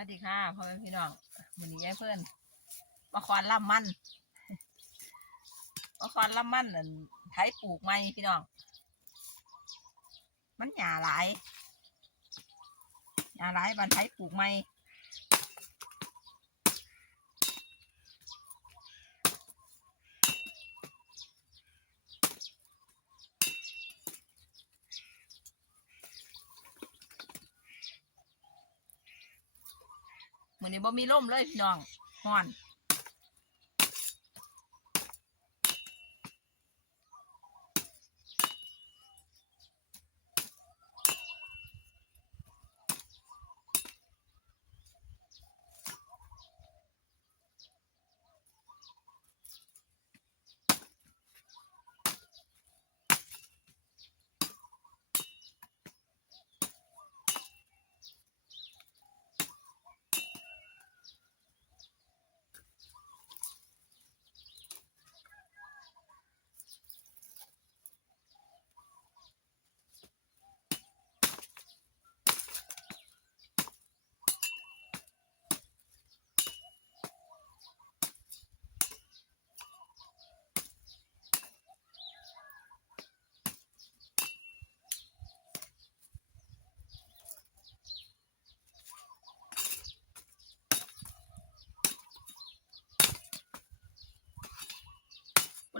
วัสดีค่ะพ่อแม่พี่น้องมันนี้ยายเพื่อนมาควานล่ำมันมาควานล่ำมันนั่นไถปลูกไม้พี่น้อง มันหยาหลายหยาหลายบันไถปลูกไม้ มือนี้บ่มีร่มเลยพี่น้องฮ้อน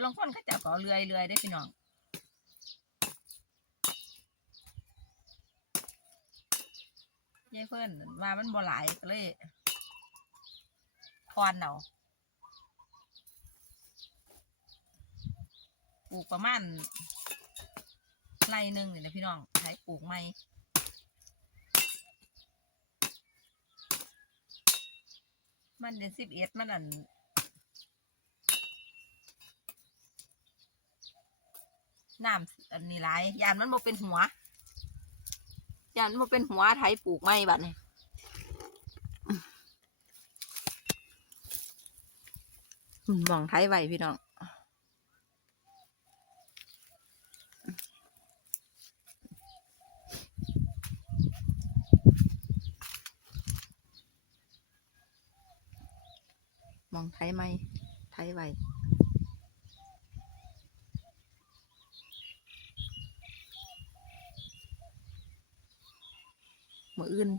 บางคนเขาเจะก็เอาเลื่อยเลื่อยได้พี่น้องยายเพื่อนว่ามันบ่หลายก็เลยคอนเอาปลูกประมาณไรหนึ่งนี่นะพี่น้องใช้ปลูกไม่มันเดือนสิบเอ็ดมันอัน น้ำอันนี้หลายยานมันบ่เป็นหัวยานมันบ่เป็นหัวไถปลูกไม้บัดนี้มองไถไว้พี่น้องมองไถไหม้ไถไว้ มืออื่น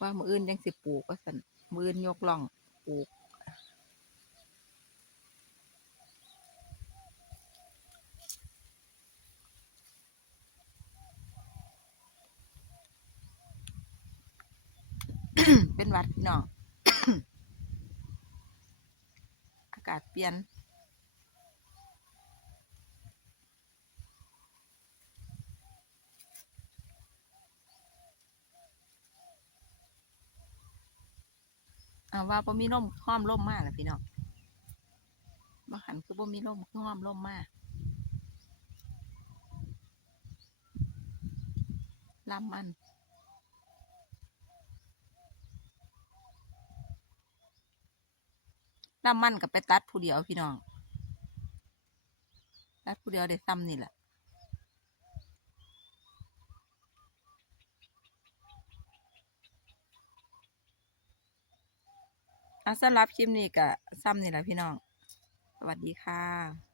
ว่ามืออื่นยังสิปลูกก็สันมืออื่นยกล่องปลูกเป็นวัดพี่น้อง อากาศเปลี่ยน ว่าบ่มีลมห้อมลมมากนะพี่น้องมาหันคือบ่มีลมห้อมลมมากลำมันลำมันกับไปตัดผู้เดียวพี่น้อง ตัดผู้เดียวได้ซ้ำนี่แหละ อะสำหรับคลิปนี้ก็ซ้ำนี่แหละพี่น้อง สวัสดีค่ะ